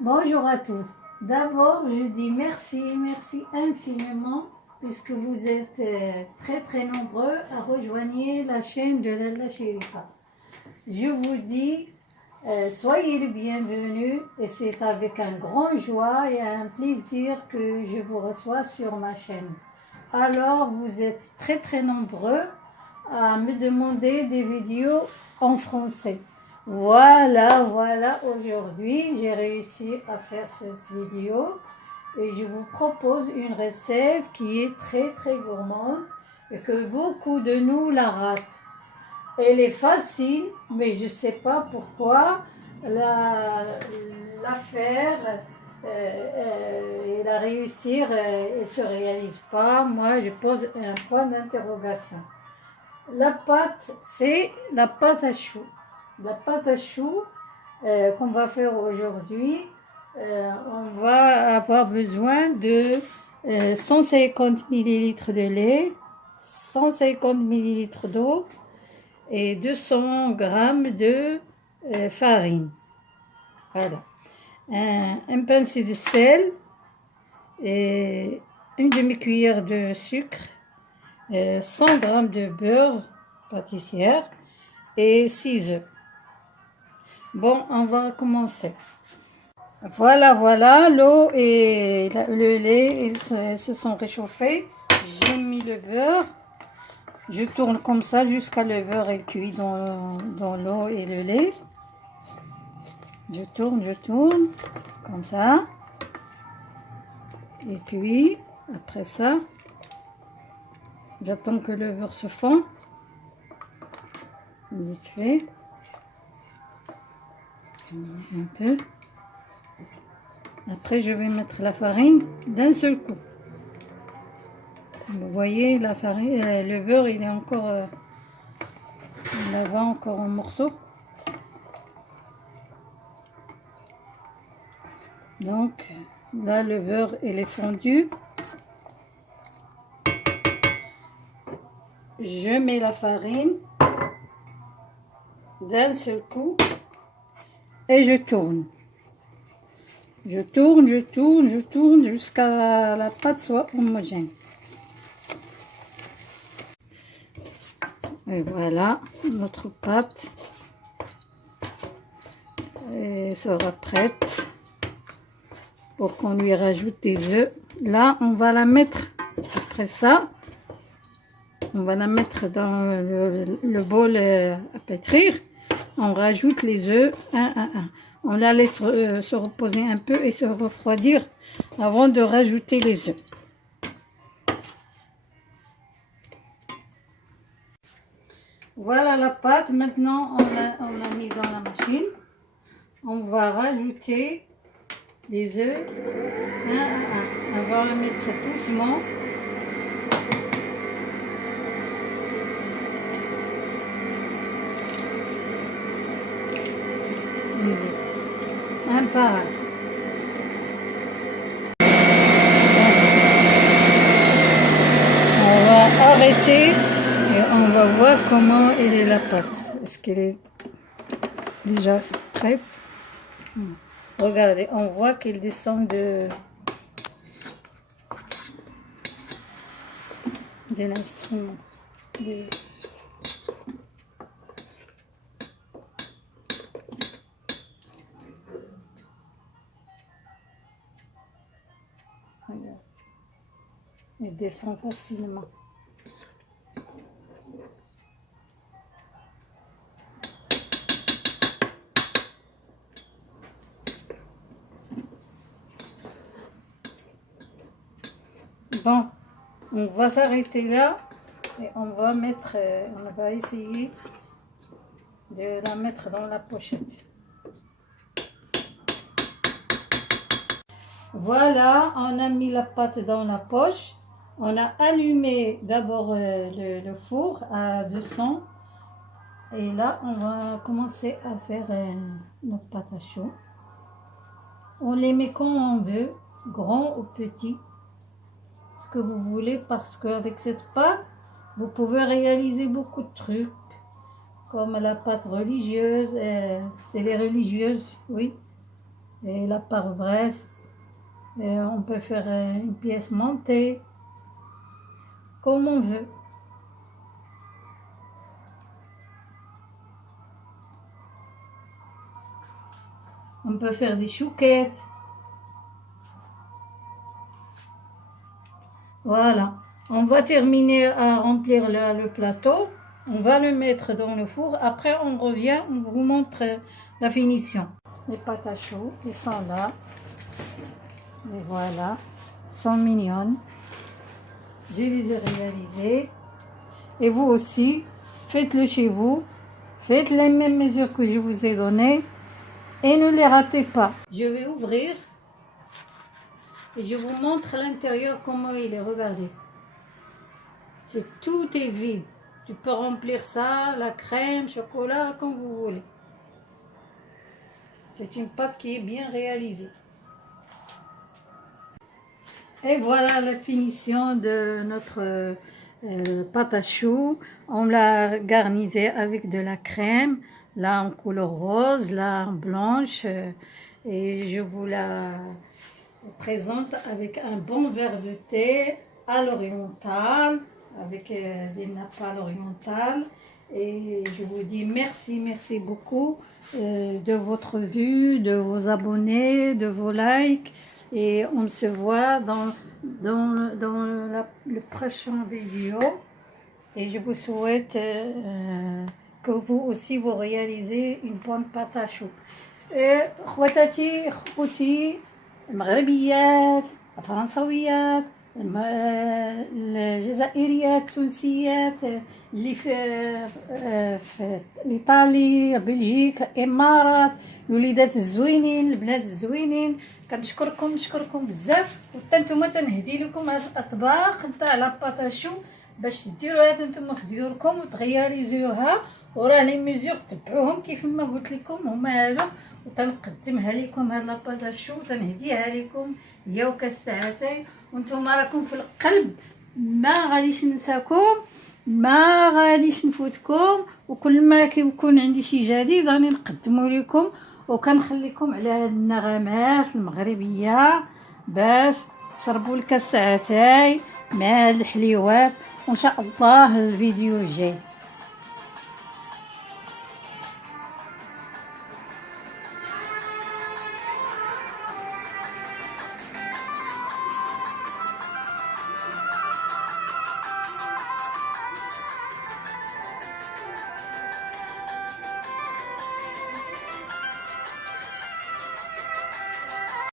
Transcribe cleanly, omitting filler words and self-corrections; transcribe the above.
Bonjour à tous. D'abord, je dis merci infiniment puisque vous êtes très nombreux à rejoindre la chaîne de Lalla Chérifa. Je vous dis, soyez les bienvenus et c'est avec un grand joie et un plaisir que je vous reçois sur ma chaîne. Alors, vous êtes très nombreux à me demander des vidéos en français. Voilà, aujourd'hui j'ai réussi à faire cette vidéo et je vous propose une recette qui est très gourmande et que beaucoup de nous la ratent. Elle est facile, mais je ne sais pas pourquoi la faire et la réussir ne se réalise pas. Moi, je pose un point d'interrogation. La pâte, c'est la pâte à choux. La pâte à choux qu'on va faire aujourd'hui, on va avoir besoin de 150 ml de lait, 150 ml d'eau et 200 g de farine. Voilà. Un pincé de sel, et une demi-cuillère de sucre, 100 g de beurre pâtissière et 6 œufs. Bon, on va commencer. Voilà, l'eau et le lait ils se sont réchauffés. J'ai mis le beurre. Je tourne comme ça jusqu'à le beurre est cuit dans l'eau et le lait. Je tourne comme ça. Il cuit. Après ça, j'attends que le beurre se fond. Vite fait. Un peu. Après, je vais mettre la farine d'un seul coup. Vous voyez, la farine, le beurre, il est encore, il va encore en morceaux. Donc, là, le beurre, il est fondu. Je mets la farine d'un seul coup et je tourne. Je tourne jusqu'à la pâte soit homogène. Et voilà, notre pâte sera prête pour qu'on lui rajoute des œufs. Là, on va la mettre, après ça, on va la mettre dans le bol à pétrir. On rajoute les œufs un à un. On la laisse se reposer un peu et se refroidir avant de rajouter les œufs. Voilà la pâte. Maintenant, on l'a mis dans la machine. On va rajouter les œufs un à un. On va la mettre doucement. Les œufs. Un par un. On va arrêter et on va voir comment elle est la pâte. Est-ce qu'elle est déjà prête? Regardez, on voit qu'elle descend de l'instrument. Elle descend facilement. Bon, on va s'arrêter là et on va mettre, on va essayer de la mettre dans la pochette. Voilà, on a mis la pâte dans la poche. On a allumé d'abord le four à 200. Et là, on va commencer à faire nos pâtes à choux. On les met comme on veut, grand ou petit, ce que vous voulez, parce qu'avec cette pâte, vous pouvez réaliser beaucoup de trucs, comme la pâte religieuse, c'est les religieuses, oui. et la part Brest. Et on peut faire une pièce montée, comme on veut. On peut faire des chouquettes. Voilà. On va terminer à remplir le plateau. On va le mettre dans le four. Après, on revient, on vous montre la finition. Les pâtes à choux, ils sont là. Et voilà. Elles sont mignonnes. Je les ai réalisées. Et vous aussi, faites-le chez vous. Faites les mêmes mesures que je vous ai données. Et ne les ratez pas. Je vais ouvrir. Et je vous montre l'intérieur, comment il est. Regardez. Tout est vide. Tu peux remplir ça, la crème, chocolat, comme vous voulez. C'est une pâte qui est bien réalisée. Et voilà la finition de notre pâte à choux. On l'a garnisée avec de la crème, là en couleur rose, là en blanche. Et je vous la présente avec un bon verre de thé à l'oriental, avec des nappes à l'oriental. Et je vous dis merci, merci beaucoup de votre vue, de vos abonnés, de vos likes. Et on se voit dans le prochain vidéo. Et je vous souhaite que vous aussi vous réalisez une bonne pâte à choux. خواتاتي خوتي المغربيات الفرنسويات الجزائريات التونسيات اللي في ايطاليا بلجيكا الامارات الوليدات الزوينين البنات الزوينين نشكركم بزاف وانتم تنهدي لكم هاد الاطباق نتاع لاباطاشو باش ديروها نتوما في ديوركم وتغيريزيوها وراه لي ميزور تبعوهم كيف ما قلت لكم هما هادو وتنقدمها لكم هاد لاباطاشو تنهديها لكم هي وكاس تاعتي وانتم راكم في القلب ما غاديش ننساكم ما غاديش نفوتكم وكل ما كيكون عندي شي جديد راني نقدمه لكم وكنخليكم على هاد النغمات المغربيه باش تشربوا الكاس تاعتي مع الحليوات وان شاء الله الفيديو الجاي